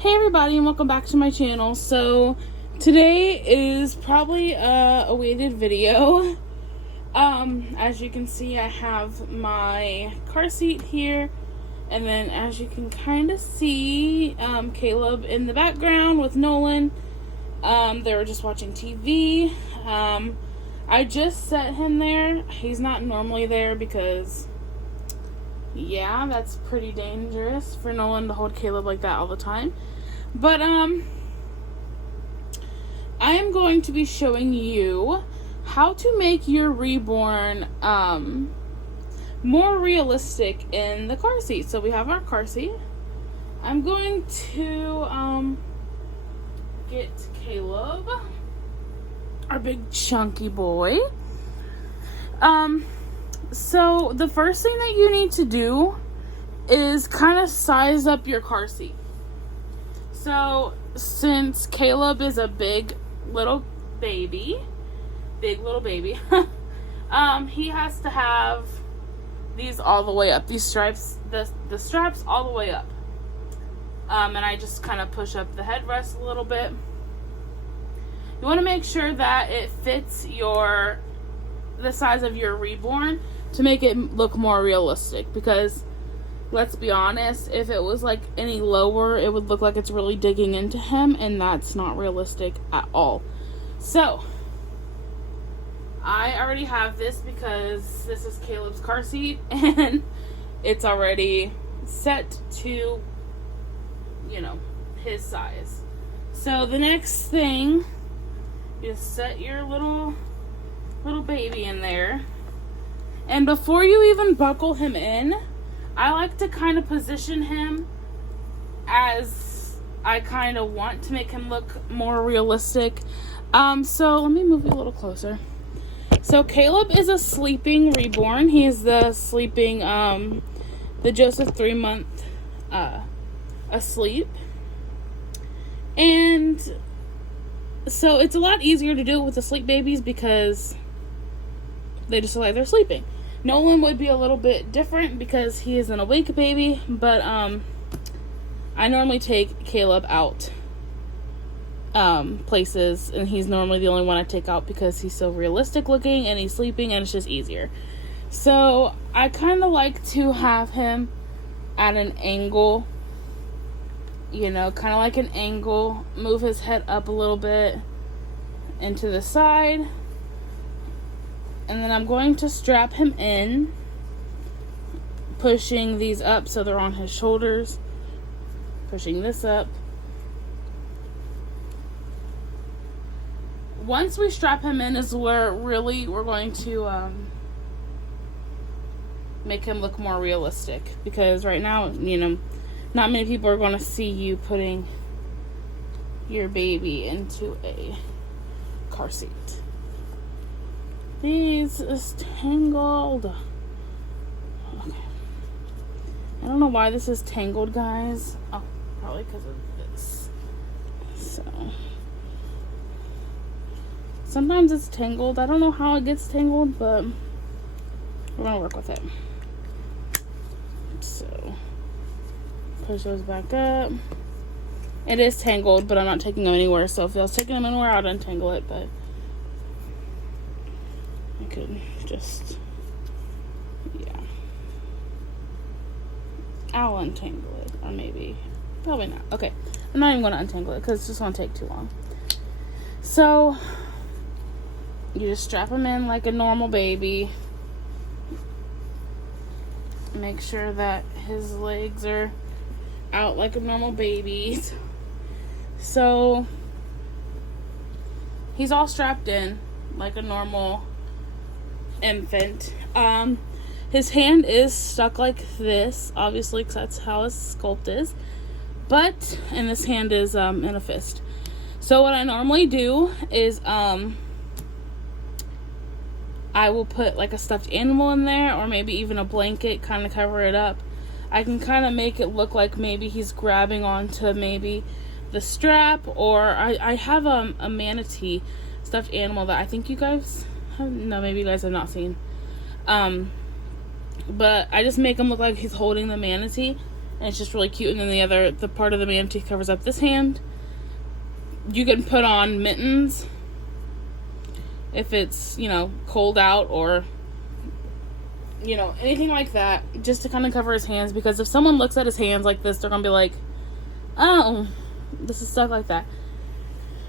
Hey everybody, and welcome back to my channel. So today is probably a awaited video. As you can see, I have my car seat here, and then as you can kind of see, Caleb in the background with Nolan. They were just watching TV. I just set him there. He's not normally there because, yeah, that's pretty dangerous for Nolan to hold Caleb like that all the time. But, I am going to be showing you how to make your Reborn, more realistic in the car seat. So we have our car seat. I'm going to, get Caleb, our big chunky boy. So the first thing that you need to do is kind of size up your car seat. So since Caleb is a big little baby, he has to have these all the way up. These stripes, the straps all the way up. And I just kind of push up the headrest a little bit. You want to make sure that it fits the size of your Reborn to make it look more realistic, because let's be honest, if it was like any lower, it would look like it's really digging into him, and that's not realistic at all. So I already have this because this is Caleb's car seat and it's already set to, you know, his size. So the next thing, you set your little baby in there, and before you even buckle him in, I like to kind of position him as I kind of want to make him look more realistic. So let me move you a little closer. So Caleb is a sleeping Reborn. He is the sleeping, the Joseph 3-month asleep. And so it's a lot easier to do it with the sleep babies because they just look like they're sleeping. Nolan would be a little bit different because he is an awake baby, but I normally take Caleb out places, and he's normally the only one I take out because he's so realistic looking and he's sleeping and it's just easier. So I kind of like to have him at an angle, you know, kind of like an angle, move his head up a little bit into the side. And then I'm going to strap him in, pushing these up so they're on his shoulders, pushing this up. Once we strap him in is where really we're going to make him look more realistic, because right now, you know, not many people are going to see you putting your baby into a car seat. These is tangled. Okay. I don't know why this is tangled, guys. Oh, probably because of this. So sometimes it's tangled. I don't know how it gets tangled, but we're gonna work with it. So push those back up. It is tangled, but I'm not taking them anywhere. So if I was taking them anywhere, I'd untangle it, but I could just, yeah. I'll untangle it, or maybe, probably not. Okay, I'm not even going to untangle it because it's just going to take too long. So you just strap him in like a normal baby. Make sure that his legs are out like a normal baby's. So he's all strapped in like a normal infant. His hand is stuck like this, obviously, because that's how his sculpt is. And this hand is in a fist. So what I normally do is I will put like a stuffed animal in there, or maybe even a blanket, kind of cover it up. I can kind of make it look like maybe he's grabbing onto maybe the strap, or I have a manatee stuffed animal that I think you guys have, no, maybe you guys have not seen. But I just make him look like he's holding the manatee, and it's just really cute. And then the part of the manatee covers up this hand. You can put on mittens if it's, you know, cold out, or, you know, anything like that, just to kind of cover his hands, because if someone looks at his hands like this, they're gonna be like, oh, this is stuff like that.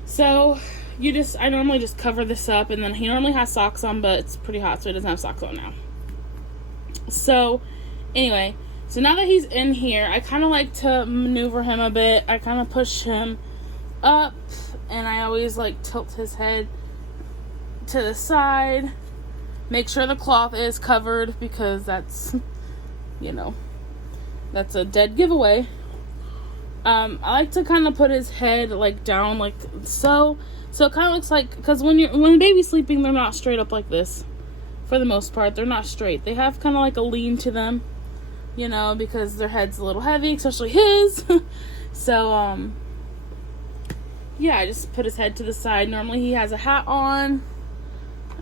So I normally just cover this up, and then he normally has socks on, but it's pretty hot, so he doesn't have socks on now. So anyway, so now that he's in here, I kind of like to maneuver him a bit. I kind of push him up, and I always like tilt his head to the side, make sure the cloth is covered, because that's, you know, that's a dead giveaway. I like to kind of put his head like down like so it kind of looks like, because when the baby's sleeping, they're not straight up like this. For the most part, they're not straight. They have kind of like a lean to them, you know, because their head's a little heavy, especially his. So yeah, I just put his head to the side. Normally he has a hat on,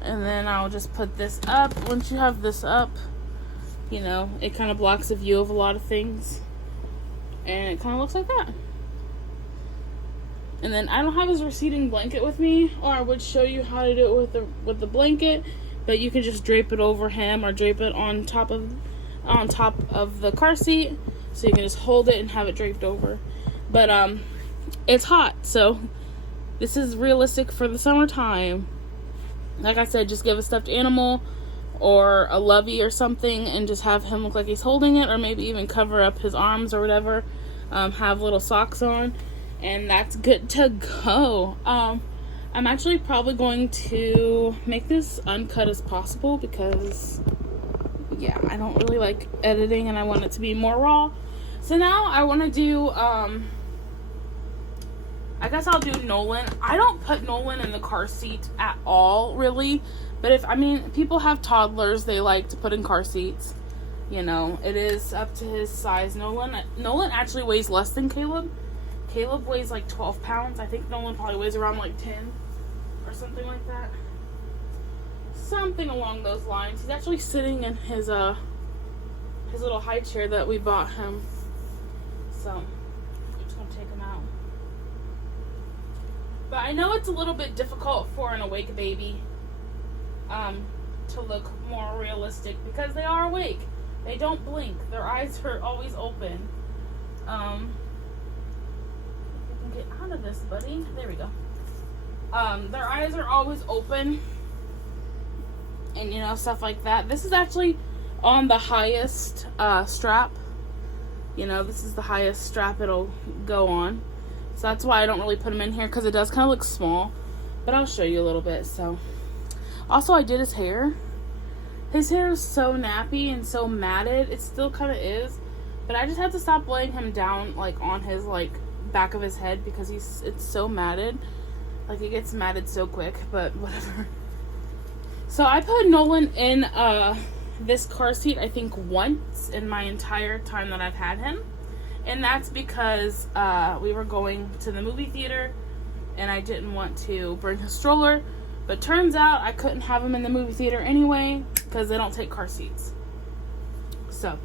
and then I'll just put this up. Once you have this up, you know, it kind of blocks the view of a lot of things, and it kind of looks like that. And then I don't have his receding blanket with me, or I would show you how to do it with the blanket, but you can just drape it over him, or drape it on top of the car seat, so you can just hold it and have it draped over. But it's hot, so this is realistic for the summertime. Like I said, just give a stuffed animal or a lovey or something, and just have him look like he's holding it, or maybe even cover up his arms or whatever. Have little socks on, and that's good to go. I'm actually probably going to make this uncut as possible, because yeah, I don't really like editing, and I want it to be more raw. So now I want to do I guess I'll do Nolan. I don't put Nolan in the car seat at all, really. But people have toddlers they like to put in car seats. You know, it is up to his size. Nolan actually weighs less than Caleb. Caleb weighs like 12 pounds. I think Nolan probably weighs around like 10 or something like that. Something along those lines. He's actually sitting in his little high chair that we bought him. So I'm just gonna take him out. But I know it's a little bit difficult for an awake baby to look more realistic, because they are awake. They don't blink. Their eyes are always open. If we can get out of this, buddy. There we go. Their eyes are always open. And, you know, stuff like that. This is actually on the highest strap. You know, this is the highest strap it'll go on. So that's why I don't really put him in here, because it does kind of look small. But I'll show you a little bit. So, also I did his hair. His hair is so nappy and so matted. It still kind of is. But I just had to stop laying him down like on his like back of his head, because it's so matted. Like, it gets matted so quick, but whatever. So I put Nolan in this car seat, I think, once in my entire time that I've had him. And that's because we were going to the movie theater, and I didn't want to bring his stroller. But turns out I couldn't have him in the movie theater anyway, because they don't take car seats. So,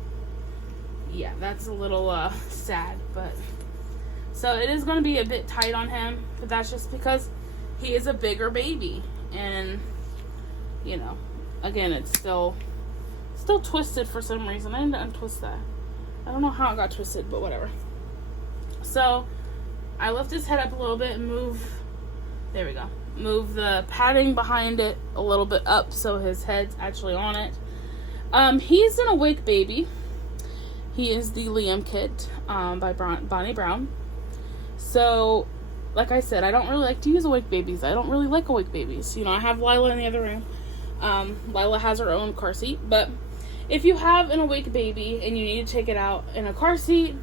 yeah, that's a little sad. But so it is going to be a bit tight on him, but that's just because he is a bigger baby. And, you know, again, it's still twisted for some reason. I need to untwist that. I don't know how it got twisted, but whatever. So I lift his head up a little bit and move the padding behind it a little bit up, so his head's actually on it. He's an awake baby. He is the Liam kit by Bonnie Brown. So, like I said, I don't really like to use awake babies. I don't really like awake babies. You know, I have Lila in the other room. Lila has her own car seat, but if you have an awake baby and you need to take it out in a car seat,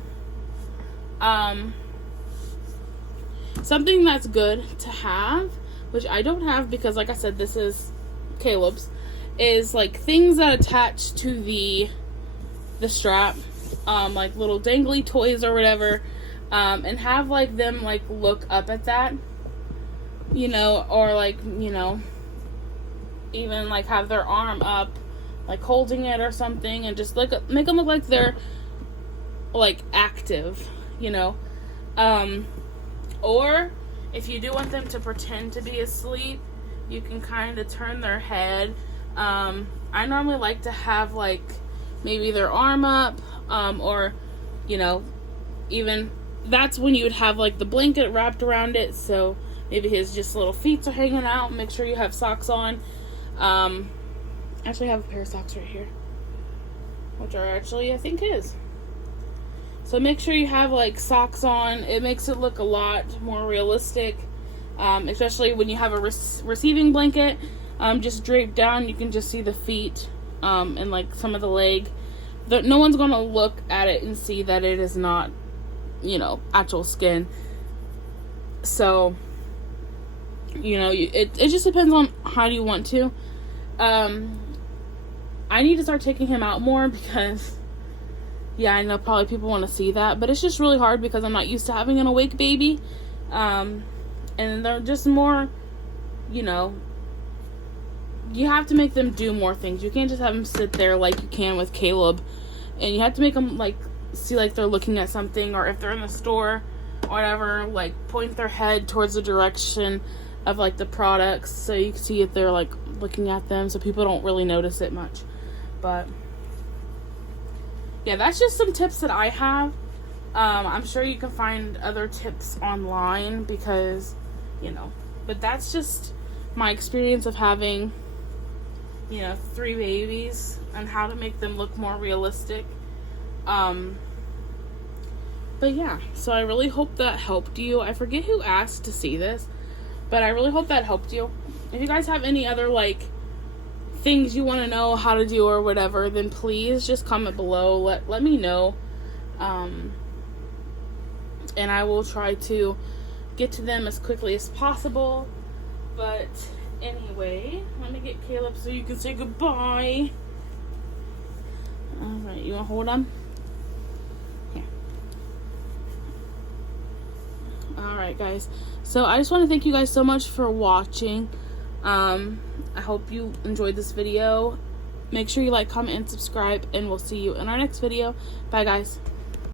something that's good to have, which I don't have because, like I said, this is Caleb's, is like things that attach to the strap, like little dangly toys or whatever, and have like them like look up at that, you know, or like, you know, even like have their arm up, like holding it or something, and just like make them look like they're like active, you know. Or if you do want them to pretend to be asleep, you can kind of turn their head. I normally like to have like maybe their arm up, or, you know, even that's when you would have like the blanket wrapped around it, so maybe his just little feet are hanging out. Make sure you have socks on. Actually, I have a pair of socks right here, which are actually, I think, his. So make sure you have like socks on. It makes it look a lot more realistic, especially when you have a receiving blanket just draped down. You can just see the feet and like some of the leg. No one's going to look at it and see that it is not, you know, actual skin. So, you know, it just depends on how you want to. I need to start taking him out more because, yeah, I know probably people want to see that, but it's just really hard because I'm not used to having an awake baby. And they're just more, you know, you have to make them do more things. You can't just have them sit there like you can with Caleb. And you have to make them, like, see like they're looking at something, or if they're in the store or whatever, like, point their head towards the direction of, like, the products so you can see if they're, like, looking at them, so people don't really notice it much. But yeah, that's just some tips that I have. I'm sure you can find other tips online because, you know, but that's just my experience of having, you know, 3 babies and how to make them look more realistic. But yeah, so I really hope that helped you. I forget who asked to see this, but I really hope that helped you. If you guys have any other, like, things you want to know how to do or whatever, then please just comment below. Let me know. And I will try to get to them as quickly as possible. But anyway, let me get Caleb so you can say goodbye. Alright, you want to hold him? Here. Alright, guys. So I just want to thank you guys so much for watching. I hope you enjoyed this video. Make sure you like, comment, and subscribe, and we'll see you in our next video. Bye, guys.